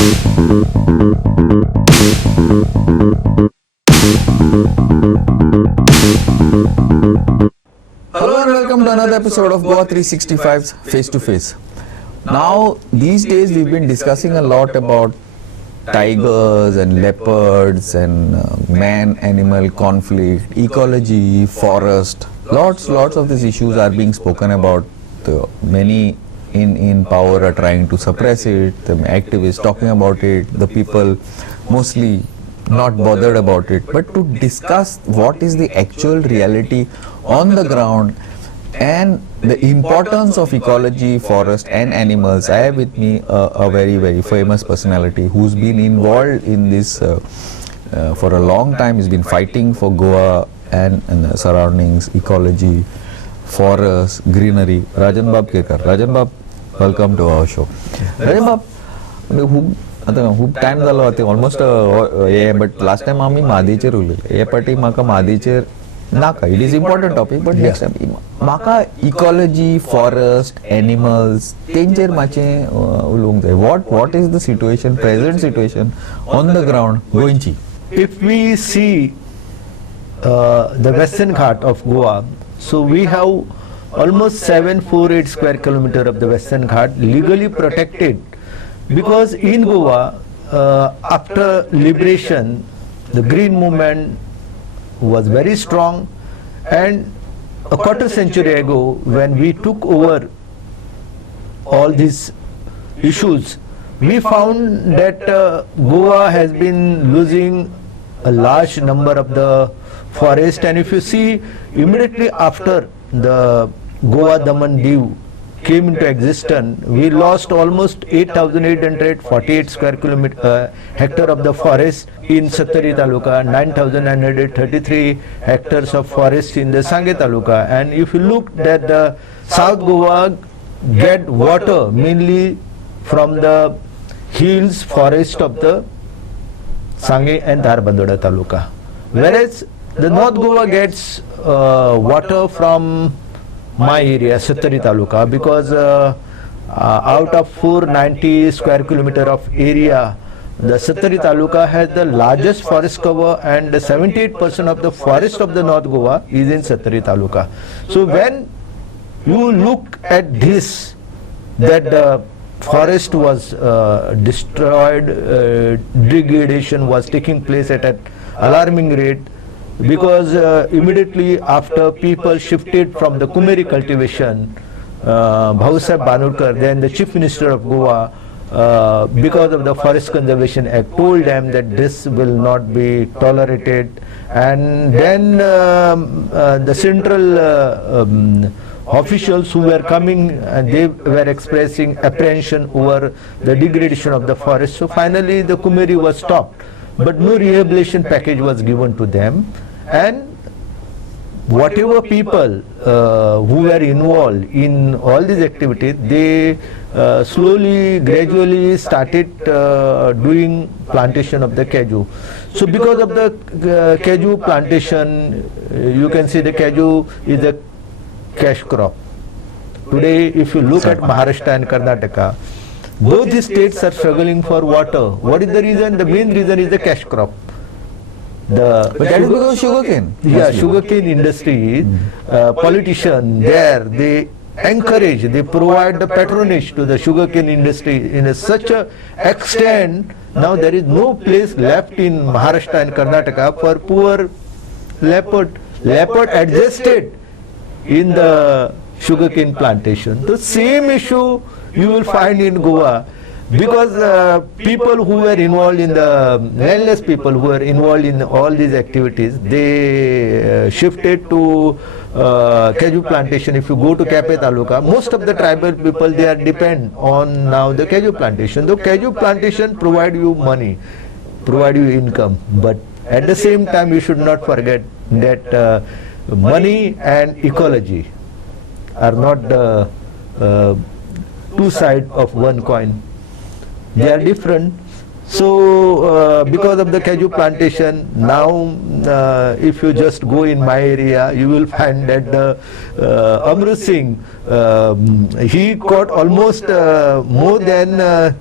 Hello and welcome to another episode of GOA365's Face to Face. Now, these days we've been discussing a lot about tigers and leopards and man-animal conflict, ecology, forest. Lots of these issues are being spoken about. Many in power are trying to suppress it, the activists talking about it, the people mostly not bothered about it. But to discuss what is the actual reality on the ground and the importance of ecology, forest and animals, I have with me a very famous personality who's been involved in this for a long time. He's been fighting for Goa and the surroundings, ecology, forest, greenery. Rajan Kerkar. Rajan Bab, welcome to our show. Rajan Bab, खूप time जालो आतां almost हे but last time आमी मादीचेर उलयले हे पाटी म्हाका मादीचेर नाका it is important topic but next time म्हाका इकॉलॉजी फॉरेस्ट एनिमल्स तेंचेर मातशें उलोवंक जाय what is the situation present situation on the ground गोंयची If we see the western Ghat of Goa, so we have almost 748 square kilometer of the western Ghat legally protected, because in Goa after liberation the green movement was very strong, and a quarter century ago when we took over all these issues, we found that Goa has been losing a large number of the forest. And if you see, immediately after the Goa Daman Diu came into existence, we lost almost 8,848 square hectare of the forest in Sattari Taluka, 9,933 hectares of forest in the Sange Taluka. And if you look that the South Goa get water mainly from the hills forest of the Sange and Dharbandoda Taluka, whereas the North Goa gets water from my area, Sattari Taluka, because out of 490 square kilometer of area, the Sattari Taluka has the largest forest cover, and 78% of the forest of the North Goa is in Sattari Taluka. So when you look at this, that the forest was destroyed, degradation was taking place at an alarming rate, because immediately after people shifted from the Kumeri cultivation, Bhausab Banurkar, then the Chief Minister of Goa, because of the Forest Conservation Act, told them that this will not be tolerated. And then the central officials who were coming, and they were expressing apprehension over the degradation of the forest. So finally the Kumeri was stopped, but no rehabilitation package was given to them. And whatever people who were involved in all these activities, they slowly, gradually started doing plantation of the kaju. So because of the kaju plantation, you can see the kaju is a cash crop. Today if you look at Maharashtra and Karnataka, both these states are struggling for water. What is the reason? The main reason is the cash crop. but that is because of sugarcane. Yeah, sugarcane industry, politicians there, they encourage, they provide the patronage to the sugarcane industry in such a extent. Now there is no place left in Maharashtra and Karnataka for poor leopard. Leopard adjusted in the sugarcane plantation. The same issue you will find in Goa, because people who were involved in the landless people who were involved in all these activities, they shifted to kaju plantation. If you go to Kape Taluka, most of the tribal people, they are depend on now the kaju plantation. The kaju plantation provide you money, provide you income, but at the same time you should not forget that money and ecology are not the two sides of one coin. They are different. So because of the kaju plantation, now if you just go in my area, you will find that Amrit Singh, he got almost more than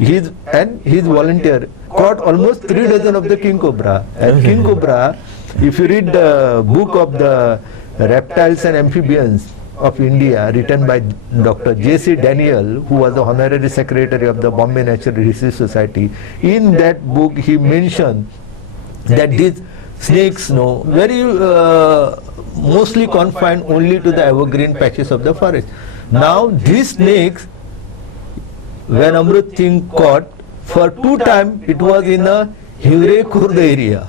his volunteer caught almost 3 dozen of the king cobra. And king cobra, if you read the book of the reptiles and amphibians of India, written by Dr. J.C. Daniel, who was the honorary secretary of the Bombay Natural Research Society, in that book he mentioned that these snakes, very mostly confined only to the evergreen patches of the forest. Now these snakes, when Amrut Singh caught, for 2 times it was in a Hivre Khurd area.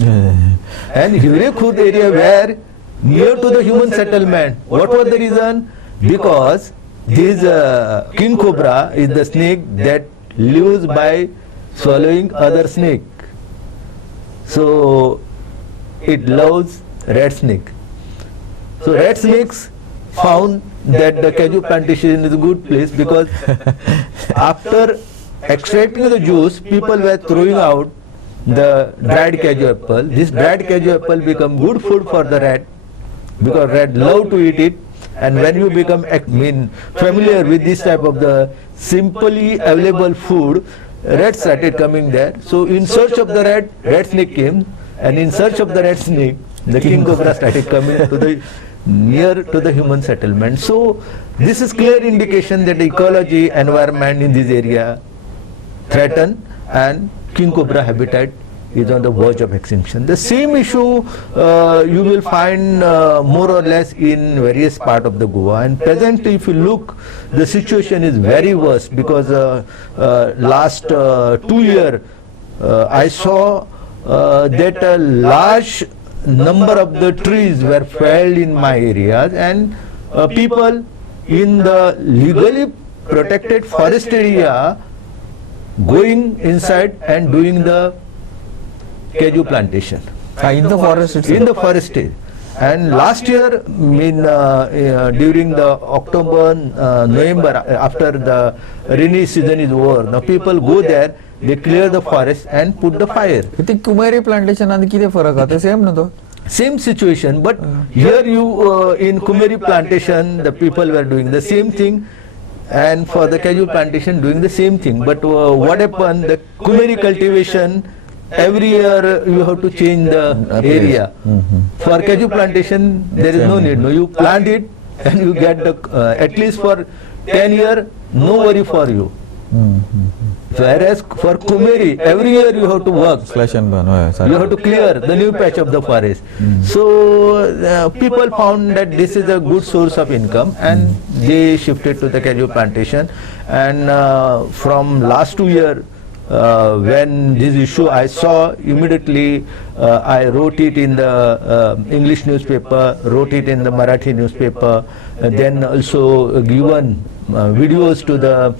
And Hivre Khurd area were near to the human settlement. What was the reason? Because this king cobra is the snake that lives by swallowing other snake. So it loves red snake. So red snakes found that the Kaju plantation is a good place, because after extracting the juice, people were throwing out the dried Kaju apple. This dried Kaju apple become good food for the rat, because rat love to eat it. And when you become familiar with this type of the simply available food, rats started coming there. So in search of the rat, rat snake came, and in search of the rat snake, the king cobra started coming to the near to the human settlement. So this is clear indication that the ecology environment in this area threatened, and king cobra habitat is on the verge of extinction. The same issue you will find more or less in various parts of the Goa. And presently, if you look, the situation is very worse, because last 2 years I saw that a large number of the trees were felled in my areas, and people in the legally protected forest area going inside and doing the Kaju plantation. In the forest itself? In the forest area. And last year, during the October, November, after the rainy season is over, now people go there, they clear the forest and put the fire. ते कुमेरी plantation आणि किती फरक आहे? ते same ना तो? Same situation, but here you in Kumeri plantation, the people were doing the same thing, and for the Kaju plantation doing the same thing. But what happened? The Kumeri cultivation, every year you have to change the area. For Kaju plantation, there is no need. No, you plant it and you get the at least for 10 years, no worry for you. Whereas for Kumeri, every year you have to work. Slash and burn. You have to clear the new patch of the forest. So people found that this is a good source of income, and they shifted to the Kaju plantation. And from last 2 years, when this issue I saw, immediately I wrote it in the English newspaper, wrote it in the Marathi newspaper, then also given videos to the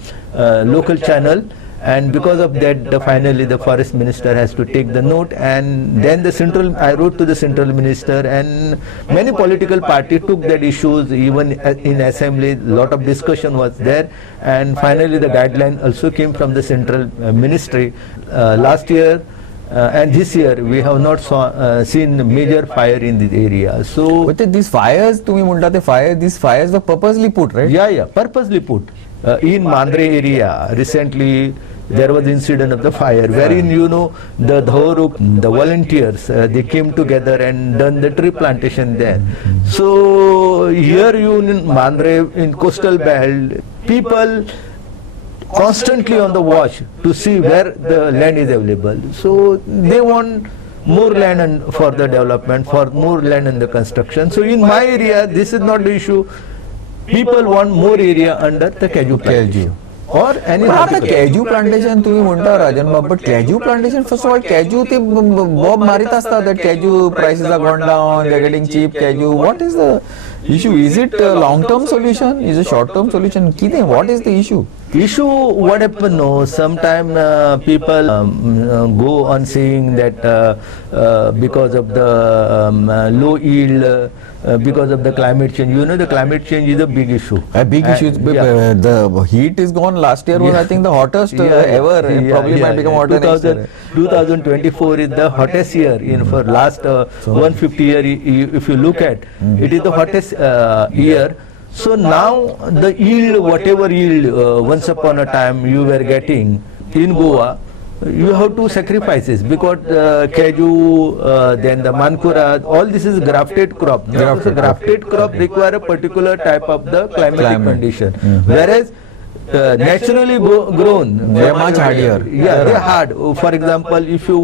local channel. And because of that, finally the forest minister has to take the note, and then I wrote to the central minister, and many political parties took that issues. Even in assembly, lot of discussion was there, and finally the guideline also came from the central ministry. Last year and this year we have not seen major fire in this area. So but these fires, तुम्ही म्हणता ते fire, these fires were purposely put, right? Yeah, purposely put. In Mandre area recently there was incident of the fire, wherein the Dhauruk, the volunteers, they came together and done the tree plantation there. So here in Mandre, in coastal belt, people constantly on the watch to see where the land is available. So they want more land for the development, for more land in the construction. So in my area, this is not the issue. People want more area under the Kaju plantation. Or any आता cashew plantation तुम्ही म्हणता राजन बाब, but cashew plantation first of all cashew ते Bob मारित असतात that cashew prices are gone down, they are getting cheap cashew. What is the issue? Is it a long term solution? Is it a short term solution? किती, what is the issue? Issue, what happened, sometimes people go on saying that because of the low yield, because of the climate change. The climate change is a big issue. A big issue. The heat is gone. Last year was, I think, the hottest ever. Probably might become hotter next year. 2024 is the hottest year for last 150 year. If you look at, it is the hottest year. So now the yield, whatever yield once upon a time you were getting in Goa, you have to sacrifices because Kaju, then the Mankura, all this is grafted crop. Grafted crop require a particular type of the climatic condition. Whereas naturally grown, they are much hardier. Yeah, they are hard. For example, if you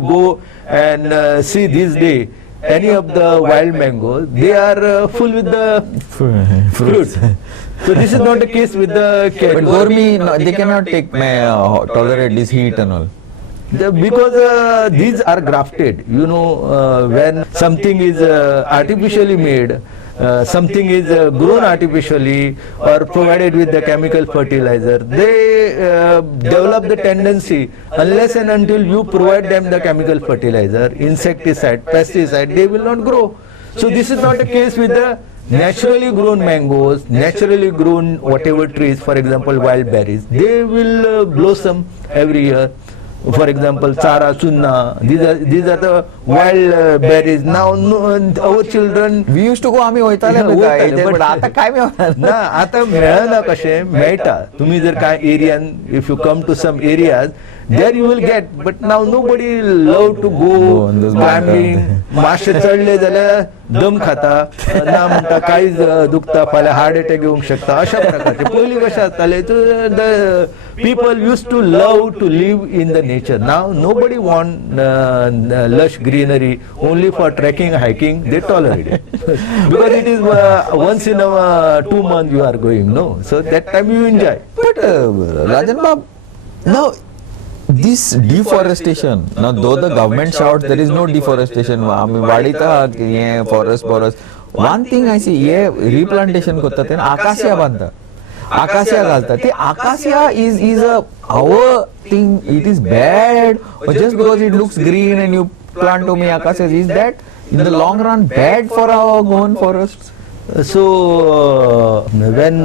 go and see this day, any of the wild mangoes, they are full with the fruits. So this is not the case with the But Gormi, no, they cannot tolerate this heat and all. Because these are grafted. You know, when something is artificially made, something is grown artificially or provided with the chemical fertilizer, they develop the tendency, unless and until you provide them the chemical fertilizer, insecticide, pesticide, they will not grow. So this is not the case with the naturally grown mangoes, naturally grown whatever trees, for example wild berries, they will blossom every year. For example, Chara, Sunna, these are the wild berries. Now our children, We used to go आम्ही वैताले but आता काय मिळणार ना आता मिळालं कसे मिळता तुम्ही जर काय एरियान if you come to some areas there you will get, but now nobody love to go on those climbing. माशे चढले जाल्यार दम खाता ना म्हणता काहीच दुखता फाल्यां हार्ट अटॅक येवंक शकता अशा प्रकारचे. पयलीं कशें आसताले the people used to love to live in the nature. Now nobody want lush greenery, only for trekking, hiking they tolerate it because it is once in a 2 months you are going, no, so that time you enjoy. But Rajan Bab, now this deforestation, now though the government shouts there is no deforestation, वाढीता ये forest. One thing I see, ये replantation करतात ना, acacia बांधतात, acacia घालतात. ते acacia is a our thing. It is bad, or just because it looks green and you plant to me acacia, is that in the long run bad for our Goan forests? So when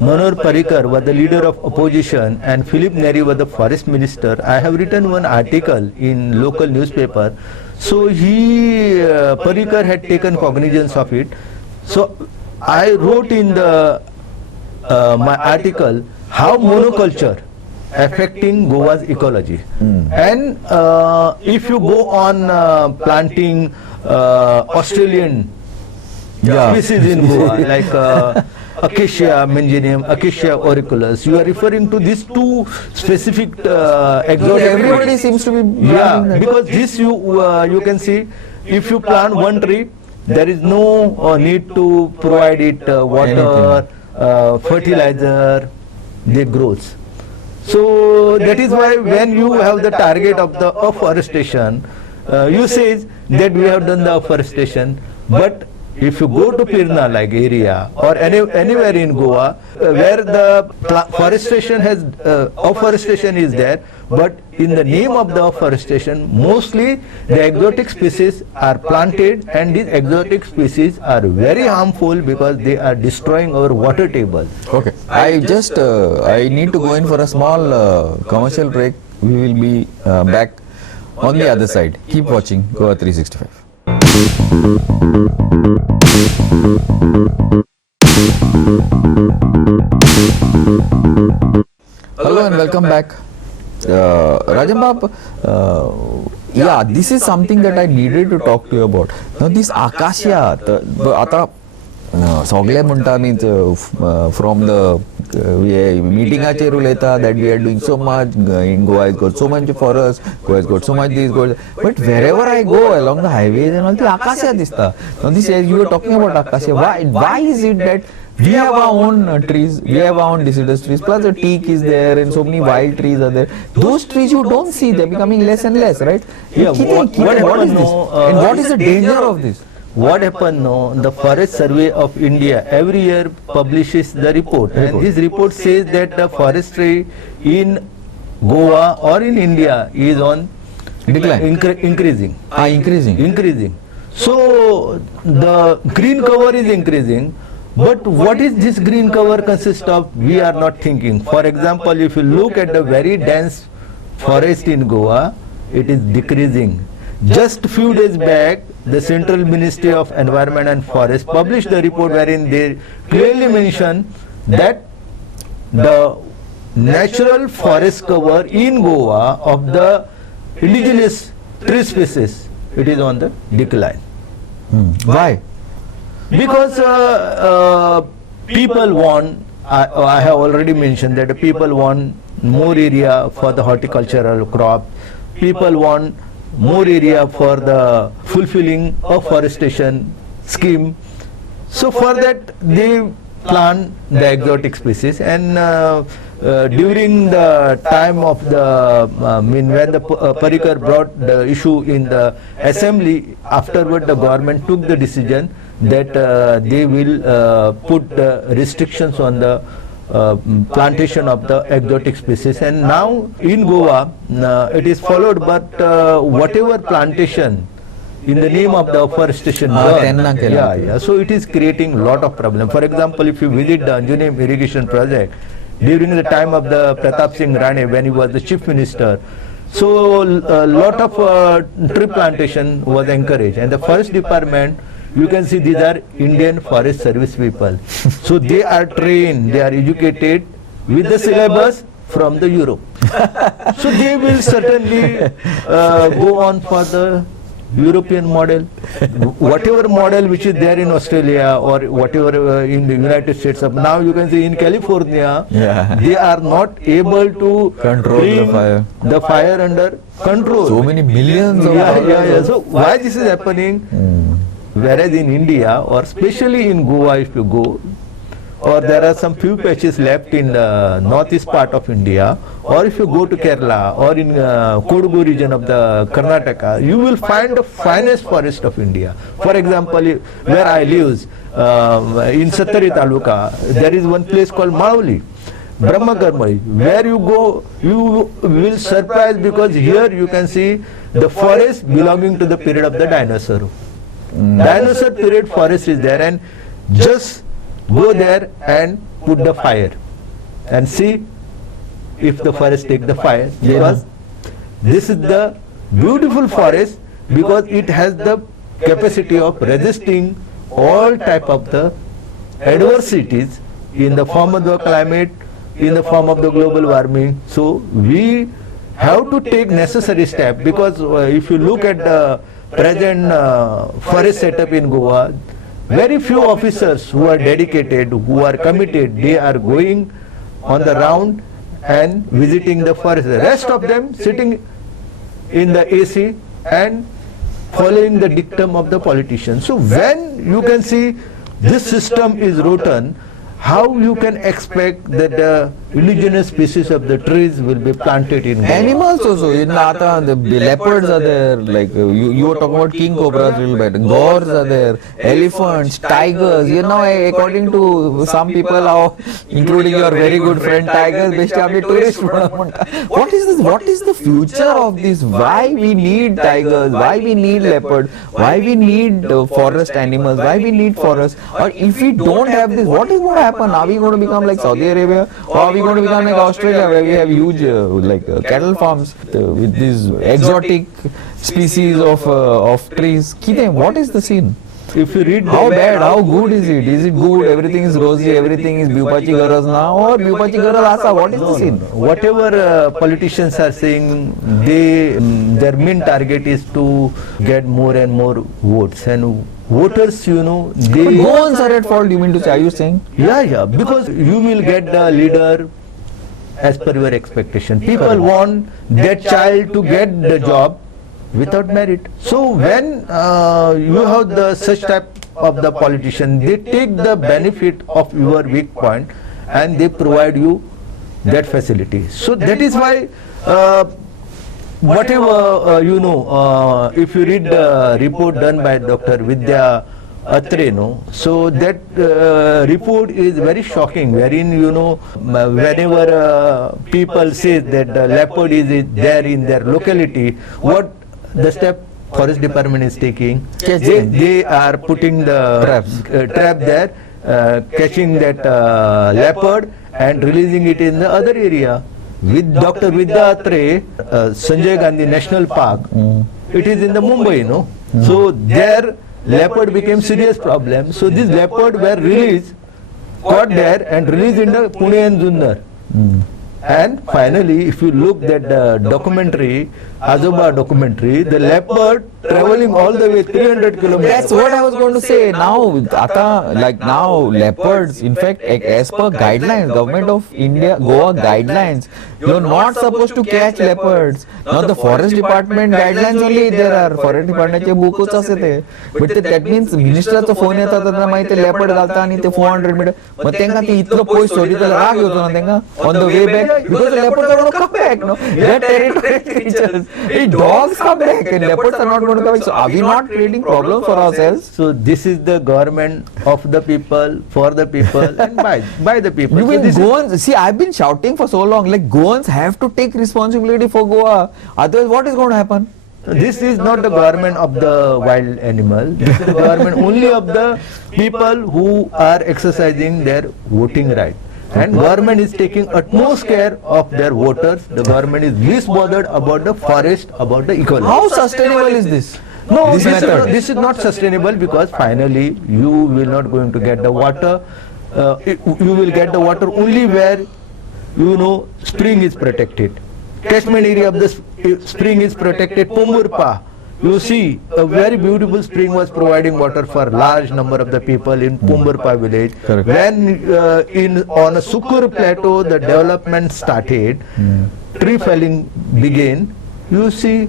Manohar Parrikar was the leader of opposition and Philip Neri was the forest minister, I have written one article in local newspaper. So Parrikar had taken cognizance of it. So I wrote in the my article how monoculture affecting Goa's ecology. And if you go on planting Australian species in Goa like Acacia menginum, Acacia auriculus, you are referring to these two specific exotic. Everybody seems to be Because this you can see, if you plant one tree, there is no need to provide it water, fertilizer, they grows. So that is why when you have the target of the afforestation, you say that we have done the afforestation, but if you go to Pirna like area or anywhere in Goa where the afforestation is there, but in the name of the afforestation mostly the exotic species are planted, and these exotic species are very harmful because they are destroying our water table. Okay, I need to go in for a small commercial break. We will be back on the other side. Keep watching Goa 365. Hello and welcome back. Rajan Bab, yeah, this is something that I needed to talk to you about. Now this acacia, आता सगळे म्हणटा means from the मिटिंगाचेर उलयता that we are doing so much in Goa has got so much forest, Goa has got so much this, but wherever I go along the highways and all, the acacia dista. Now this, you were talking about acacia, why is it that we have our own trees, we have our own deciduous trees, plus the teak is there and so many wild trees are there. Those trees you don't see, they're becoming less and less, right? Yeah, what is this? And what is the danger of this? What happened now, the Forest Survey of India every year publishes the report, and this report says that the forestry in Goa or in India is on decline, increasing. Increasing. So the green cover is increasing, but what is this green cover consist of, we are not thinking. For example, if you look at the very dense forest in Goa, it is decreasing. Just few days back the Central Ministry of Environment and Forest published the report wherein they clearly mention that the natural forest cover in Goa of the indigenous tree species, it is on the decline. Why? Because people want, I have already mentioned that people want more area for the horticultural crop, people want more area for the fulfilling of forestation scheme. So for that they plant the exotic species, and during the time of the when the Parikar brought the issue in the assembly, afterward the government took the decision that they will put restrictions on the plantation of the exotic species, and now in Goa it is followed, but whatever plantation in the name of the afforestation so it is creating lot of problem. For example, if you visit the Anjunem irrigation project during the time of the Pratap Singh Rane when he was the chief minister, so a lot of tree plantation was encouraged, and the forest department, you can see these are Indian Forest Service people. So they are trained, they are educated with the syllabus from the Europe. So they will certainly go on for the European model. Whatever model which is there in Australia or whatever in the United States. Now you can see in California, they are not able to control bring the fire under control. So many millions of So why this is happening? Whereas in India, or especially in Goa, if you go, or there are some few patches left in the northeast part of India, or if you go to Kerala or in Kodagu region of the Karnataka, you will find the finest forest of India. For example, where I live, in Sattari Taluka, there is one place called Mauli, Brahmagarmai, where you go, you will surprise, because here you can see the forest belonging to the period of the dinosaur. Dinosaur period forest is there, and just go there and put the fire and see if the forest take the fire, because this is the beautiful forest, because it has the capacity of resisting all type of the adversities in the form of the climate, in the form of the global warming. So we have to take necessary step, because if you look at the present forest setup in Goa, very few officers who are dedicated, who are committed, they are going on the round and visiting the forest. The rest of them sitting in the AC and following the dictum of the politicians. So when you can see this system is rotten, how you can expect that the indigenous species of the trees will be planted in Goa? Animals also, in Nata, the leopards are there, like you were talking about king cobras a little bit, gores are there, elephants, tigers, you know, according to some people, including your very good friend, tigers, best tourist. What is this? What is the future of this? Why we need tigers? Why we need leopards? Why we need forest animals? Why we need forests? Or if we don't have this, what is going to happen? Are we going to become like Saudi Arabia, or are we going to become like Australia, where we have huge cattle farms with these exotic species of trees? What is the scene? If you read how bad, how good is it? Is it good? Everything is rosy, everything is Bhupachi Garas now, or Bhupachi Garas Asa? What is the scene? Whatever politicians are saying, their main target is to get more and more votes, and voters, you know, they... But no ones are at fault, you mean to say, are you saying? Yeah, because you will get the leader as per your expectation. People want that child to get the job without merit. So when you have the such type of the politician, they take the benefit of your weak point and they provide you that facility. So that is why whatever if you read the report done by Dr. Vidya Atre, so that report is very shocking, wherein whenever people say that the leopard is there in their locality, what the step forest department is taking, they are putting the trap there, catching that leopard and releasing it in the other area. With Dr. Vidya Atre, Sanjay Gandhi National Park, it is in the Mumbai, So their leopard became serious problem. So these leopard were released, caught there and released in the Pune and Junnar. And finally, if you look at the documentary, Azoba documentary, the leopard traveling all the way 300 kilometers. That's what I was going to say. Now, now leopards, in fact, as per guidelines, Government of India, Goa guidelines, you're not supposed to catch leopards. Now the Forest Department guidelines only there are. Forest Department चे बुकच असे ते. But that means ministराचा phone येतात त्यांना माहिती leopard घालता आणि ते 400 metre. मग त्यांना ते इतकं पोय सोडी तर राग येतो ना त्यांना. On the way back, because the leopards are going to come back, no? They are territorial creatures. If dogs come back and leopards are not going to come back, so are we not creating problems for ourselves? So this is the government of the people, for the people, and by the people. You So mean this is- Goans? See, I've been shouting for so long, like Goans have to take responsibility for Goa. Otherwise, what is going to happen? This is not the government of the wild animal. This is the government only of the people who are exercising their voting right. And government is taking utmost care of their voters. The government is least bothered about the forest, about the ecology. How sustainable is this? No, this method. this is not sustainable because finally you will not going to get the water. You will get the water only where spring is protected. Catchment area of the spring is protected. Pumburpa, you see a very beautiful spring was providing water for large number of the people in Pumburpa village. Correct. When on a Sukur plateau the development started, tree felling began. You see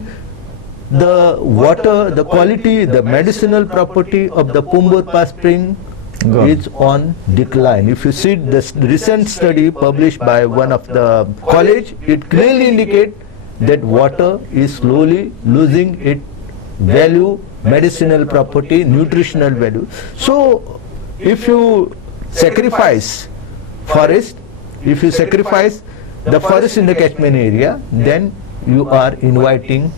the water, the quality, the medicinal property of the Pumburpa spring is on decline. If you see this recent study published by one of the college, it clearly indicates that water is slowly losing its value, medicinal property, nutritional value. So if you sacrifice forest, if you sacrifice the forest in the catchment area, then you are inviting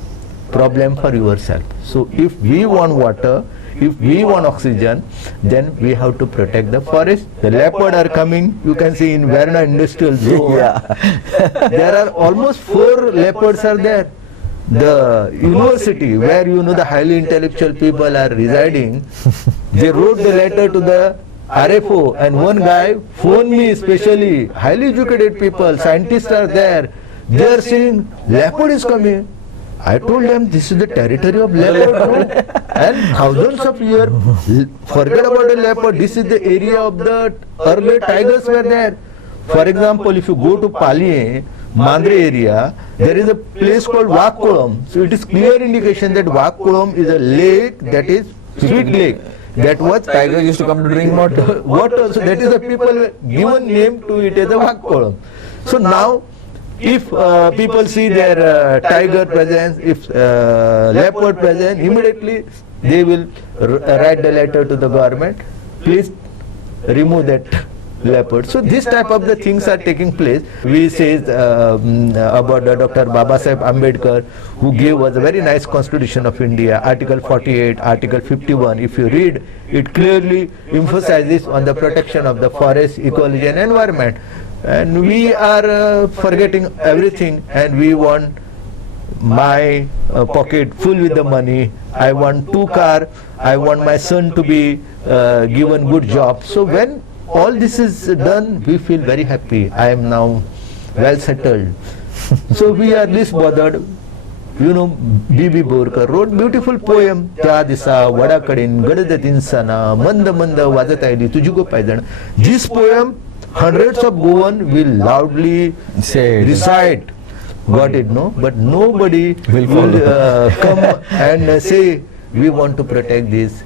problem for yourself. So if we want water, if we want oxygen, then we have to protect the forest. The leopard are coming, you can see in Verna Industrial Zone. There are almost 4 leopards are there. The university where the highly intellectual people are residing, they wrote the letter to the RFO and one guy phoned me, especially highly educated people, scientists are there. They are saying leopard is coming. I told them this is the territory of leopard, no? And thousands of years, forget about the leopard, this is the area of the early tigers were there. For example, if you go to Pali, Mandre area, there is a place called Vakkulam. So it is clear indication that Vakkulam is a lake that is sweet lake. That was Tigers used to come to drink water. water. So that is the people given name to it as a Vakkulam. So now, if people see their tiger presence, if leopard presence, immediately they will write the letter to the government, please remove that leopard. So this type of the things are taking place. We say about Dr. Babasaheb Ambedkar, who gave us a very nice Constitution of India, Article 48, Article 51. If you read, it clearly emphasizes on the protection of the forest, ecology and environment. And we are forgetting everything, and we want my pocket full with the money. I want 2 cars. I want my son to be given good job. So when all this is done, we feel very happy. I am now well settled. So we are least bothered. B.B. Borkar wrote beautiful poem. त्या दिसा वडाकडीन गडद तिनसाना मंद मंद वाजत oily तुझी गो पायजण. This poem hundreds of Goan will loudly recite. Got it, no? But nobody will come and say we want to protect this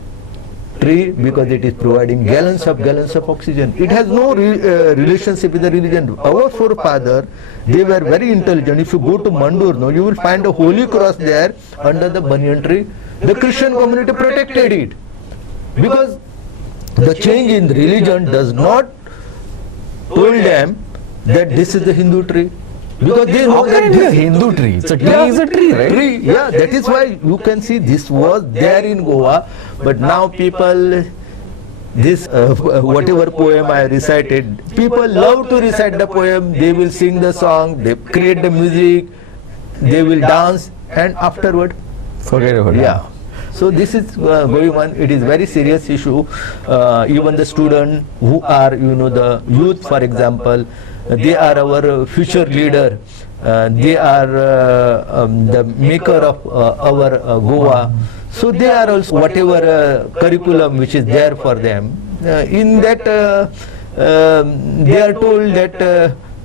tree because it is providing gallons of oxygen. It has no relationship with the religion. Our forefathers, they were very intelligent. If you go to Mandur, no, you will find a holy cross there under the banyan tree. The Christian community protected it because the change in religion does not told them that this is the Hindu tree. Because they know that this is a Hindu tree. It's a tree, is a tree, right? Yeah, that is why you can see this was there in Goa, but now people, this whatever poem I recited, people love to recite the poem. They will sing the song, they create the music, they will dance, and afterward forget about it. Yeah. So this is going on. It is very serious issue. Even the student who are, the youth, for example, they are our future leader. They are the maker of our Goa. So they are also whatever curriculum which is there for them. In that they are told that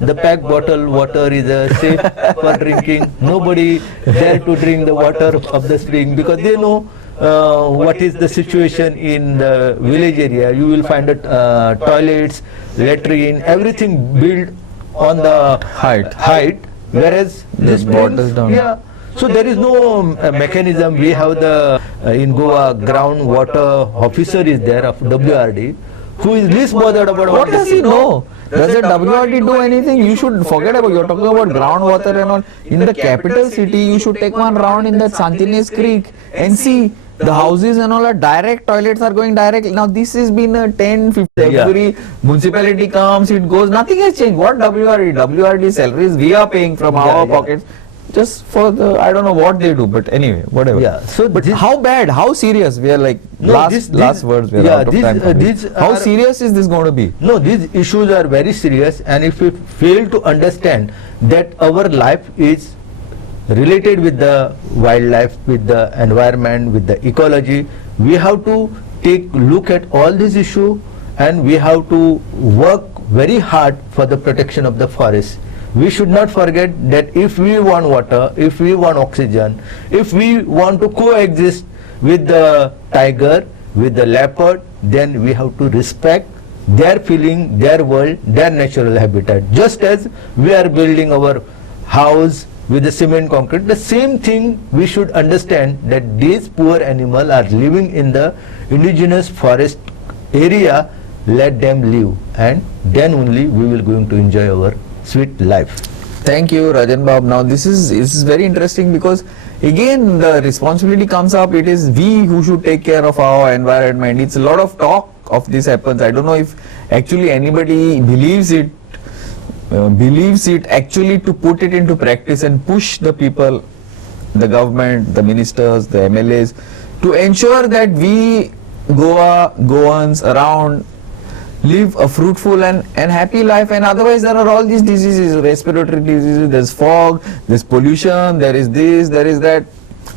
the packed bottle water is safe for drinking. Nobody dare to drink the water of the spring because they know what is the situation in the village area. You will find toilets, latrine, everything built on the height, whereas this borders down. Yeah. So there is no mechanism. We have the in Goa groundwater officer is there of WRD, who is least bothered about What does he know? Does the WRD do anything? You should forget about, you're talking about groundwater and all. In the capital city, you should take one round in that Santines Creek and see the houses and all are direct, toilets are going direct. Now this has been a 10, 15, every municipality comes, it goes, nothing has changed. What WRD? WRD salaries we are paying from our pockets. Just for the, I don't know what they do, but anyway, whatever. Yeah. So but how bad, how serious? We are like, last words, we are out of time. How serious is this going to be? No, these issues are very serious, and if we fail to understand that our life is related with the wildlife, with the environment, with the ecology, we have to take look at all these issues, and we have to work very hard for the protection of the forest. We should not forget that if we want water, if we want oxygen, if we want to coexist with the tiger, with the leopard, then we have to respect their feeling, their world, their natural habitat. Just as we are building our house with the cement concrete, the same thing we should understand that these poor animals are living in the indigenous forest area. Let them live, and then only we will going to enjoy our sweet life. Thank you, Rajan Bab. Now this is very interesting because again the responsibility comes up. It is we who should take care of our environment. It's a lot of talk of this happens. I don't know if actually anybody believes it actually to put it into practice and push the people, the government, the ministers, the MLAs to ensure that we Goans around live a fruitful and happy life, and otherwise there are all these diseases, respiratory diseases, there's fog, there's pollution, there is this, there is that.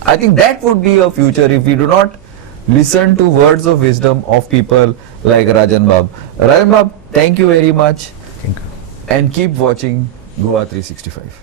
I think that would be a future if we do not listen to words of wisdom of people like Rajan Bab. Rajan Bab, thank you very much. Thank you. And keep watching Goa 365.